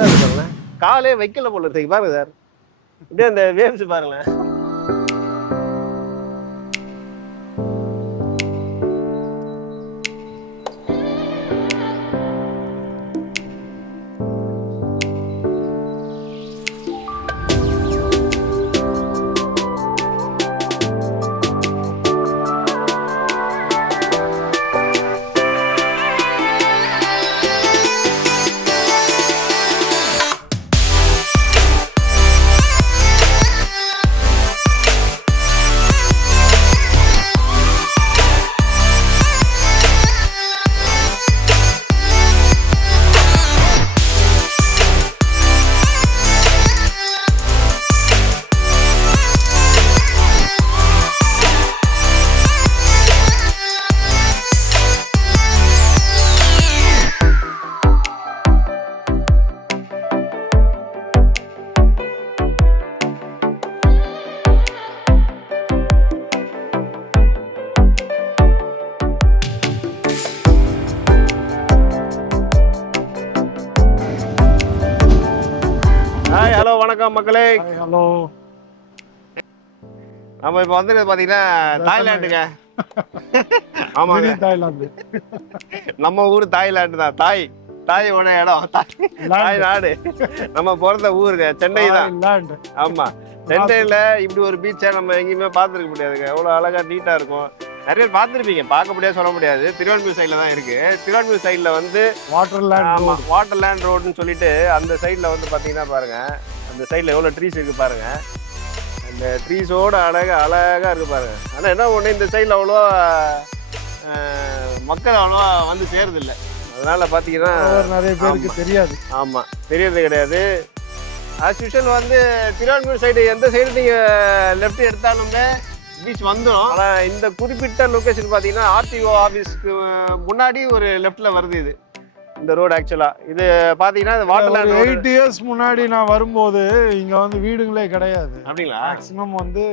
பாருங்களேன், காலே வைக்கல போல இருக்கு பாருங்க சார். இப்படியே அந்த வேவ்ஸ் பாருங்களேன். ஹலோ வணக்கம் மக்களே. ஹலோ. நம்ம இப்போ வந்து பாத்தீங்கன்னா தாய்லாந்துங்க. ஆமாங்க, தாய்லாந்து. நம்ம ஊர் தாய்லாந்து தான். தாயோட இடம், தாய் நாடு. நம்ம பிறந்த ஊருங்க சென்னை தான். ஆமா, சென்னையில இப்படி ஒரு பீச்சை நம்ம எங்கேயுமே பார்த்துருக்க முடியாதுங்க. எவ்வளோ அழகா நீட்டா இருக்கும். நிறைய பேர் பார்த்துருப்பீங்க, பார்க்க முடியாது சொல்ல முடியாது. திருவான்மியூர் சைடில் தான் இருக்கு. திருவான்மியூர் சைடில் வந்து வாட்டர் லேண்ட் ரோடுன்னு சொல்லிட்டு அந்த சைடில் வந்து பார்த்தீங்கன்னா பாருங்க, அந்த சைடில் எவ்வளோ ட்ரீஸ் இருக்கு பாருங்க. அந்த ட்ரீஸோட அழகா இருக்கு பாருங்க. ஆனால் என்ன ஒன்று, இந்த சைடில் அவ்வளோ மக்கள் அவ்வளோவா வந்து சேருதில்லை. அதனால பார்த்தீங்கன்னா நிறைய பேருக்கு தெரியாது. ஆமாம், தெரியறது கிடையாது. ஆஸ் யூஷுவல் வந்து திருவான்மியூர் சைடு எந்த சைடு நீங்கள் லெஃப்ட் எடுத்தாலுமே பீச் வந்துடும். ஆனால் இந்த குறிப்பிட்ட லொக்கேஷன் பார்த்தீங்கன்னா ஆர்டிஓ ஆஃபீஸ்க்கு முன்னாடி ஒரு லெஃப்டில் வருது இது, இந்த ரோடு. ஆக்சுவலாக இது பார்த்தீங்கன்னா வாட்டர்லேண்ட் 8 இயர்ஸ் முன்னாடி நான் வரும்போது இங்கே வந்து வீடுங்களே கிடையாது. அப்படிங்களா? மேக்ஸிமம் வந்து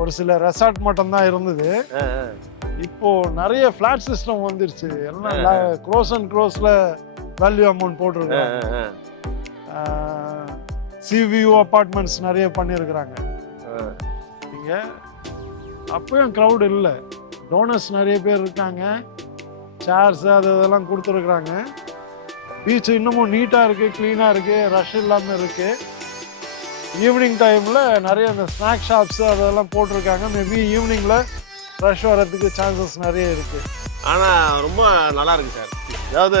ஒரு சில ரெசார்ட் மட்டும் தான் இருந்தது. இப்போ நிறைய ஃபிளாட் சிஸ்டம் வந்துருச்சு. எல்லாம் க்ரோஸ் அண்ட் க்ரோஸ்ல வேல்யூ அமௌண்ட் போட்டிருக்காங்க. சிவியூ அப்பார்ட்மெண்ட்ஸ் நிறைய பண்ணியிருக்கிறாங்க. இங்கே அப்பயும் க்ரௌட் இல்லை. டோனர்ஸ் நிறைய பேர் இருக்காங்க. சேர்ஸ் அதெல்லாம் கொடுத்துருக்குறாங்க. பீச் இன்னமும் நீட்டாக இருக்குது, க்ளீனாக இருக்குது, ரஷ் இல்லாமல் இருக்குது. ஈவினிங் டைமில் நிறைய இந்த ஸ்நாக் ஷாப்ஸு அதெல்லாம் போட்டிருக்காங்க. மேபி ஈவினிங்கில் ரஷ் வர்றதுக்கு சான்சஸ் நிறைய இருக்குது. ஆனால் ரொம்ப நல்லா இருக்கு சார். அதாவது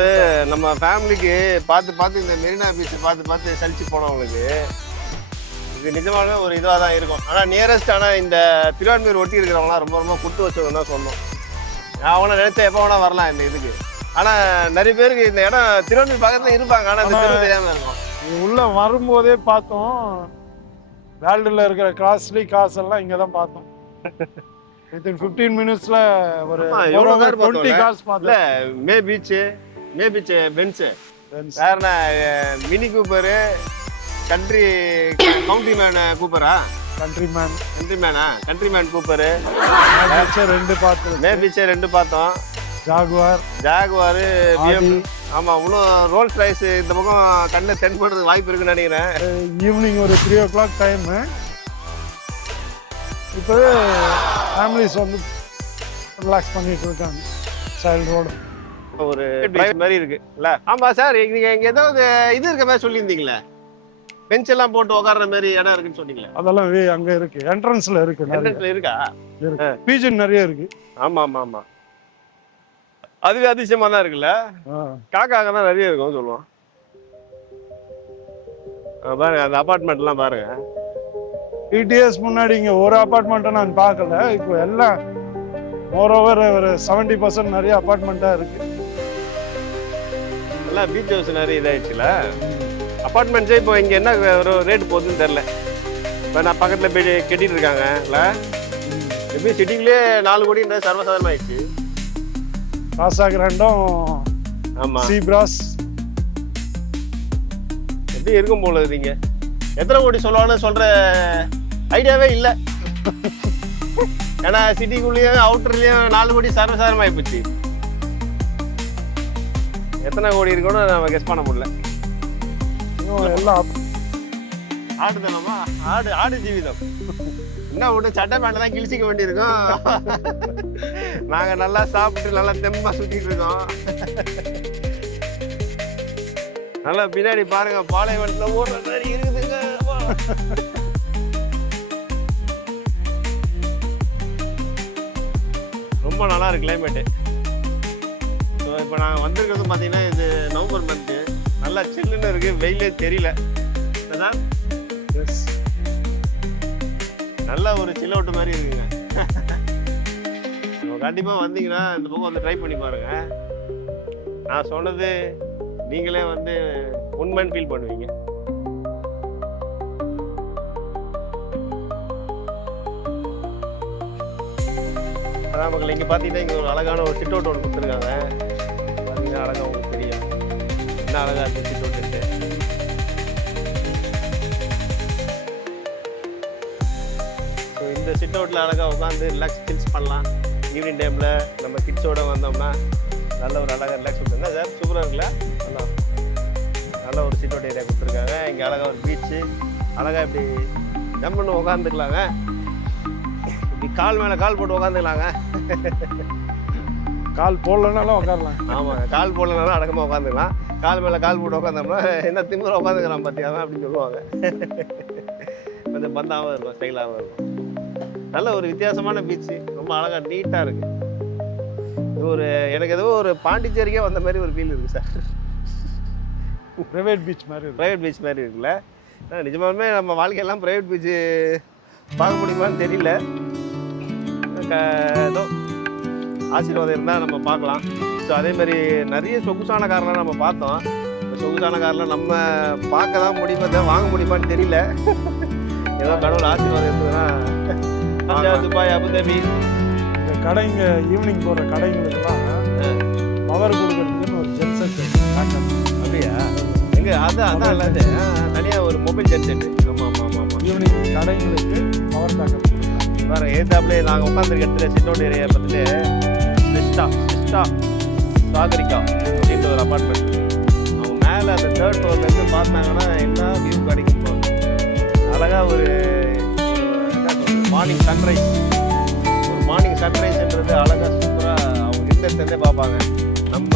நம்ம ஃபேமிலிக்கு பார்த்து இந்த மெரினா பீச்சை பார்த்து சலிச்சு போனவங்களுக்கு இது நிஜமாவே ஒரு இதுவாக தான் இருக்கும். ஆனால் நியரஸ்ட் இந்த திருவான்மியூர் ஒட்டி இருக்கிறவங்களாம் ரொம்ப கொடுத்து வச்சவங்க தான் சொன்னோம். அவனை நினைச்சா எப்போ வேணா வரலாம் இந்த இதுக்கு. ஆனால் நிறைய பேருக்கு இந்த இடம் திருவான்மியூர் பக்கத்தில் இருப்பாங்க, ஆனால் இந்த தெரு தெரியாமல் இருக்கும். உள்ளே வரும்போதே பார்த்தோம், வேர்ல்டில் இருக்கிற காஸ்ட்லி காசு எல்லாம் இங்கே தான் பார்த்தோம். வித்தின் 15 மினிட்ஸ்ல ஒரு 20 கார்ஸ் பார்த்தோம். மே பீச் பென்ஸு, வேற மினி கூப்பரு, கவுண்ட்ரிமேன் கூப்பரா, கண்ட்ரிமேன் கூப்பரு, மே பீச் 2 பார்த்தோம். ஜாகுவார், ஆமா, இன்னும் ரோல்ஸ் ரைஸ் இந்த பக்கம் கண்ணில் தென்படுறதுக்கு வாய்ப்பு இருக்குன்னு நினைக்கிறேன். ஈவினிங் ஒரு 3 o'clock டைமு. இப்போவே ஃபேமிலிஸ் வந்து ரிலாக்ஸ் பண்ணிட்டு இருக்காங்க. சைல்ட் ரோடு ஒரு மாதிரி இருக்கு இல்ல? ஆமா சார், நீங்க இங்க ஏதாவது இது இருக்க மாதிரி சொல்லியிருந்தீங்களே, பெஞ்ச் எல்லாம் போட்டு உட்கார்ற மாதிரி இடம் இருக்குன்னு சொன்னீங்களே. அதெல்லாம் அங்க இருக்கு, என்ட்ரன்ஸ்ல இருக்கு. என்ட்ரன்ஸ்ல இருக்கா? பீஜன் நிறைய இருக்கு. ஆமா, அதுவே அதிசயமா தான் இருக்குல்ல. காக்காக தான் நிறைய இருக்கும் சொல்லுவோம். பாருங்க அந்த அபார்ட்மெண்ட் எல்லாம் பாருங்க. 8 இயர்ஸ் முன்னாடி இங்க ஒரு அபார்ட்மெண்ட்டை நான் பார்க்கல. இப்போ எல்லாம் மோரோவர் ஒரு 70% நிறைய அபார்ட்மெண்ட்டா இருக்கு. எல்லாம் பீச் ஹவுஸ் நிறைய இதாயிடுச்சுல. அபார்ட்மெண்ட்ஸே இப்போ இங்க என்ன ஒரு ரேட் போகுதுன்னு தெரியல. இப்போ நான் பக்கத்துல போய் கட்டிட்டு இருக்காங்க இல்ல, எப்படி சிட்டிக்குள்ளே 4 கோடி சர்வசாதாரணம் ஆயிடுச்சு. காசா கிராண்டும், ஆமா, சீப்ராஸ் எப்படி இருக்கும் போல இருக்கீங்க. எத்தனை கோடி சொல்லுவான்னு சொல்ற ஐடியாவே இல்லை. ஏன்னா சிட்டிக்குள்ளேயும் அவுட்டர்லயும் 4 கோடி சர்வசாதாரணம் ஆயிப்போச்சு. எத்தனை கோடி இருக்குன்னு நம்ம கெஸ் பண்ண முடியல. எல்லாம் ஆடுதனமா ஆடு ஜீவிதம். என்ன ஒண்ணு சட்டை பேண்ட் தான் கிழிச்சிக்க வேண்டியிருக்கோம். நாங்க நல்லா சாப்பிட்டு நல்லா தெம்பா சுத்திட்டு இருக்கோம். நல்லா பின்னாடி பாருங்க பாலைவனத்துல ஓடுற மாதிரி இருக்குதுங்க. ரொம்ப நல்லா இருக்கு கிளைமேட்டு. ஸோ இப்போ நாங்கள் வந்திருக்கிறது பார்த்தீங்கன்னா இது நவம்பர் மந்த்து. நல்லா சில்லுன்னு இருக்கு, வெயிலே தெரியல. நல்ல ஒரு சில் அவுட் மாதிரி இருக்குங்க. கண்டிப்பாக வந்தீங்கன்னா இந்த பக்கம் வந்து ட்ரை பண்ணி பாருங்க. நான் சொன்னது நீங்களே வந்து உண்மைன்னு ஃபீல் பண்ணுவீங்க. அதான் மக்கள் இங்கே பார்த்தீங்கன்னா இங்கே ஒரு அழகான ஒரு சிட் அவுட் ஒன்று கொடுத்துருக்காங்க. பார்த்தீங்கன்னா அழகாக உங்களுக்கு தெரியும் என்ன அழகாக இருக்குது சிட் அவுட் இருக்கு. ஸோ இந்த சிட் அவுட்டில் அழகாக உட்காந்து ரிலாக்ஸ் சில்ஸ் பண்ணலாம். ஈவினிங் டைமில் நம்ம கிட்ஸோடு வந்தோம்னா நல்ல ஒரு அழகாக ரிலாக்ஸ் கொடுத்துருங்க சார். சூப்பராக இருக்குல்ல? நல்லா நல்ல ஒரு சிட் அவுட் ஏரியா கொடுத்துருக்காங்க. இங்கே அழகாக ஒரு பீச்சு, அழகாக இப்படி ஜம்முன்னு உட்காந்துக்கலாங்க. இப்படி கால் மேலே கால் போட்டு உட்காந்துக்கலாங்க. கால் போடலனாலும் உட்காரலாம். ஆமாங்க, கால் போடலனாலும் அடக்கமாக உட்காந்துக்கலாம். கால் மேலே கால் போட்டு உட்காந்தோம்னா என்ன திமுறை உட்காந்துக்கலாம் பார்த்தியாதான் அப்படின்னு சொல்லுவாங்க. கொஞ்சம் பந்தாகவும் இருக்கும், ஸ்டைலாகவும் இருக்கும். நல்ல ஒரு வித்தியாசமான பீச்சு, ரொம்ப அழகாக நீட்டாக இருக்குது. ஒரு எனக்கு ஏதோ ஒரு பாண்டிச்சேரிக்கே வந்த மாதிரி ஒரு ஃபீல் இருக்குது சார். ப்ரைவேட் பீச் மாதிரி ப்ரைவேட் பீச் மாதிரி இருக்குல்ல? நிஜமாலுமே நம்ம வாழ்க்கையெல்லாம் ப்ரைவேட் பீச்சு பார்க்க முடியுமான்னு தெரியல. ஏதோ ஆசீர்வாதம் இருந்தால் நம்ம பார்க்கலாம். ஸோ அதேமாதிரி நிறைய சொகுசான காரெலாம் நம்ம பார்த்தோம். இந்த சொகுசான காரெலாம் நம்ம பார்க்க தான் முடியுமா, வாங்க முடியுமான்னு தெரியல. ஏதோ கடவுள் ஆசீர்வாதம் இருந்ததுன்னா துபாய், அபுதாபி இந்த கடைங்க ஈவினிங் போகிற கடைங்களுக்கெல்லாம் பவர் கொடுக்குறதுக்குன்னு ஒரு ஜென்செட். அப்படியா? எங்கே? அதான் நல்லது. தனியாக ஒரு மொபைல் ஜென்செட்டு. ஆமாம் ஆமாம் ஆமாம் ஆமாம். ஈவினிங் கடைங்களுக்கு பவர் பேக்கப் கொடுக்குறாங்க. வேறு ஏத்தாப்புலேயே நாங்கள் உட்காந்துருக்க இடத்துல சிட் அவுட் ஏரியா பார்த்துட்டு சிஸ்டா சாகரிக்கா அப்படின்ற ஒரு அப்பார்ட்மெண்ட். அவங்க மேலே அந்த 3rd ஃப்ளோர்லேருந்து பார்த்தாங்கன்னா என்ன வியூ கிடைக்கும் போது அழகாக ஒரு என்ன சொல்றது, மார்னிங் சன்ரைஸ். ஒரு மார்னிங் சன்ரைஸ்ன்றது அழகாக சூப்பராக அவங்க இருந்தே பார்ப்பாங்க. நம்ம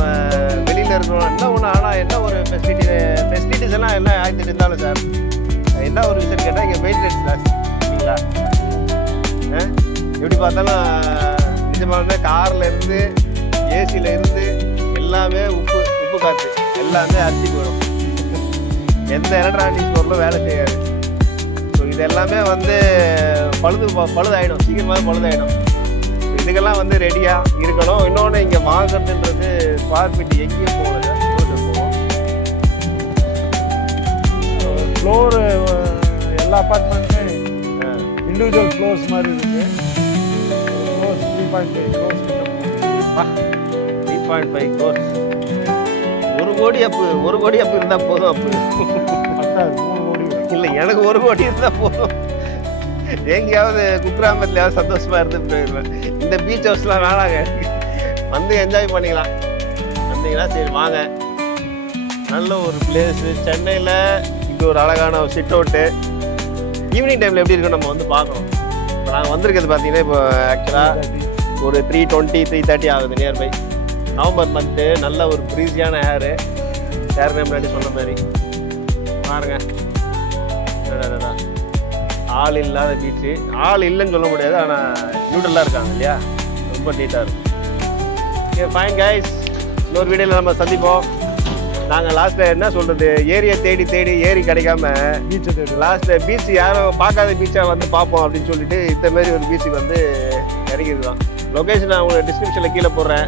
வெளியில் இருக்கிறோம் என்ன ஒன்று. ஆனால் என்ன ஒரு ஃபெசிலிட்டிஸ் எல்லாம் என்ன ஆகிட்டு இருந்தாலும் சார், என்ன ஒரு விஷயம் கேட்டால் இங்கே மெயின்டெனன்ஸ் சார் சரிங்களா? எப்படி பார்த்தாலும் நிஜமாலுமே காரில் இருந்து ஏசியில் இருந்து எல்லாமே உப்பு காற்று எல்லாமே அரிசிக்கு வரும். எந்த எலக்ட்ரானிக்ஸ் பொருளும் வேலை செய்யாது. ஸோ இது எல்லாமே வந்து பழுதாயிடும், சீக்கிரமாக பழுதாயிடும். இதுக்கெல்லாம் வந்து ரெடியாக இருக்கணும். இன்னொன்று இங்கே வாங்குறதுன்றது ஸ்கொயர் ஃபீட் எங்கேயும் போகல சார். போவோம் ஃப்ளோரு எல்லா அப்பார்ட்மெண்ட்டுமே இண்டிவிஜுவல் ஃப்ளோர்ஸ் மாதிரி இருக்குது. Cross 3.5 cross. 3.5 க்ரோஸ். 1 கோடி அப்பு இருந்தால் போதும். அப்பு 3 கோடி இல்லை, எனக்கு 1 கோடி இருந்தால் போதும். எங்கேயாவது குக்கிராமத்துலையாவது சந்தோஷமாக இருந்து போயிடுவேன். இந்த பீச் ஹவுஸ்லாம் வேணாங்க, வந்து என்ஜாய் பண்ணிக்கலாம். வந்தீங்கன்னா சரி வாங்க. நல்ல ஒரு பிளேஸு சென்னையில். இப்படி ஒரு அழகான ஒரு சிட் அவுட்டு ஈவினிங் டைமில் எப்படி இருக்குன்னு நம்ம வந்து பார்க்கணும். இப்போ நாங்கள் வந்திருக்கிறது பார்த்தீங்கன்னா இப்போ ஆக்சுவலாக ஒரு 3:20 3:30 ஆகுது நியர்பை. November month. நல்ல ஒரு ப்ரீஸியான ஏரு முன்னாடி சொன்ன மாதிரி பாருங்க. ஆள் இல்லாத பீச்சு. ஆள் இல்லைன்னு சொல்ல முடியாது, ஆனால் நியூட்ரலாக இருக்காங்க இல்லையா? ரொம்ப நீட்டாக இருக்கும். ஓகே ஃபைன் கைஸ், இன்னொரு வீடியோவில் நம்ம சந்திப்போம். நாங்கள் லாஸ்ட்டில் என்ன சொல்கிறது, ஏரியை தேடி ஏரி கிடைக்காம பீச்சை தேடி லாஸ்ட்டில் பீச் யாரும் பார்க்காத பீச்சாக வந்து பார்ப்போம் அப்படின்னு சொல்லிட்டு இந்தமாரி ஒரு பீச்சுக்கு வந்து இறங்கிது தான். லொக்கேஷன் நான் உங்களுக்கு டிஸ்கிரிப்ஷனில் கீழே போடுறேன்,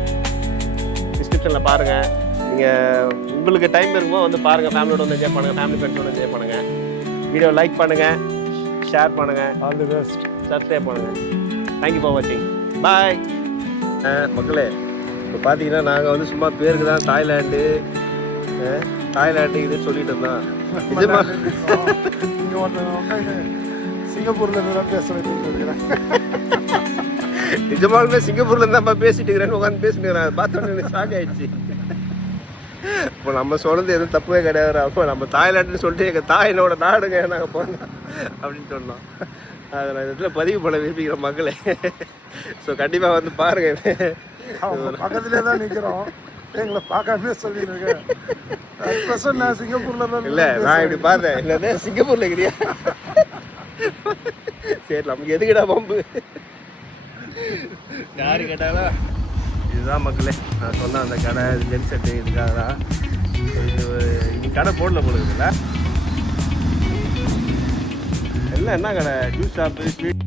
டிஸ்கிரிப்ஷனில் பாருங்கள். நீங்கள் உங்களுக்கு டைம் இருக்கும்போது வந்து பாருங்கள். ஃபேமிலியோட வந்து என்ஜாய் பண்ணுங்கள், ஃபேமிலி ஃப்ரெண்ட்ஸோட என்ஜாய் பண்ணுங்கள். வீடியோ லைக் பண்ணுங்கள், ஷேர் பண்ணுங்கள், ஆல் தி பெஸ்ட், சப்ஸ்கிரைப் பண்ணுங்கள். தேங்க்யூ ஃபார் வாட்சிங். பாய் மக்களே. இப்போ பார்த்தீங்கன்னா நாங்கள் வந்து சும்மா பேருக்கு தான் தாய்லாண்டு இதுன்னு சொல்லிட்டு இருந்தோம். சிங்கப்பூர்ல இருந்து தான் பேசுறேன். நிஜமாலுமே சிங்கப்பூர்ல இருந்தா பேசிட்டு இருக்கிறேன்னு உட்காந்து பேசிட்டு பார்த்தோன்னு ஷாக் ஆயிடுச்சு. இப்போ நம்ம சொல்றது எதுவும் தப்புவே கிடையாது. அப்போ நம்ம தாய்லாண்டுன்னு சொல்லிட்டு எங்கள் தாயினோட நாடுங்க நாங்கள் போனோம் அப்படின்னு சொன்னோம். அதை நான் இதில் பதிவு பண்ண விரும்பிக்கிற மக்களே. ஸோ கண்டிப்பாக வந்து பாருங்க. பக்கத்துலேயே தான் நிற்கிறோம், எங்களை பார்க்காமலே சொல்லிடுங்க. நான் சிங்கப்பூர்ல தான் இல்லை, நான் இப்படி பார்த்தேன். இல்லை சிங்கப்பூர்ல இருக்கிறியா? சரி, நமக்கு எதுக்கிடா பம்பு யாரு கேட்டாலும். இதுதான் மக்களே நான் சொன்ன அந்த கடை. இது ஜென் செட்டு இதுக்காக தான். இது கடை போடல போடுறதுல எல்லாம் என்ன கடை? Juice shop, sweet.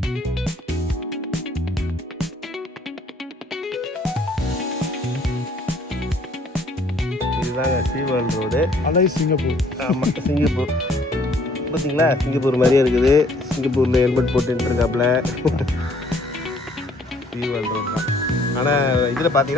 இதுதாங்க சீவல் ரோடு, அலை சிங்கப்பூர். ஆமாம், சிங்கப்பூர். பார்த்தீங்களா, சிங்கப்பூர் மாதிரியே இருக்குது. சிங்கப்பூரில் ஹெல்மெட் போட்டு இருக்காப்புல. சீவல் ரோடு தான். ஆனால் இதில் பார்த்தீங்கன்னா